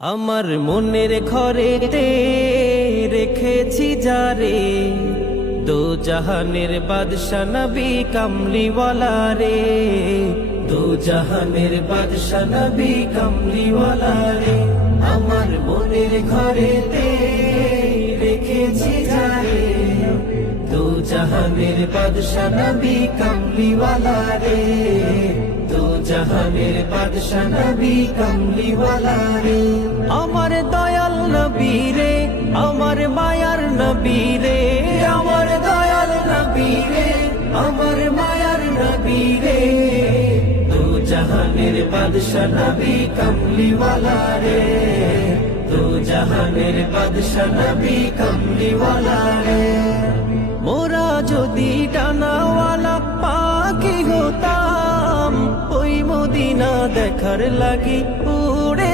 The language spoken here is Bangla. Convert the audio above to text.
আমার মনের ঘরেতে রেখেছি যারে, দো জাহানের বাদশা নবী কামলিওয়ালা রে, দো জাহানের বাদশা নবী কামলিওয়ালা রে। আমার মনের ঘরেতে রেখেছি যারে, দো জাহানের বাদশা নবী কামলিওয়ালা রে, দো জাহানের বাদশা নবী কামলিওয়ালা রে। আমার দয়াল নবী রে, আমার মায়ার নবী রে, আমার দয়াল নবী রে, আমার মায়ার নবী রে, দো জাহানের বাদশা নবী কামলিওয়ালা রে, দো জাহানের বাদশা নবী কামলিওয়ালা রে। মোরা যদি ডানাওয়ালা পাখি হতাম, ওই মদিনা দেখার লাগি উড়ে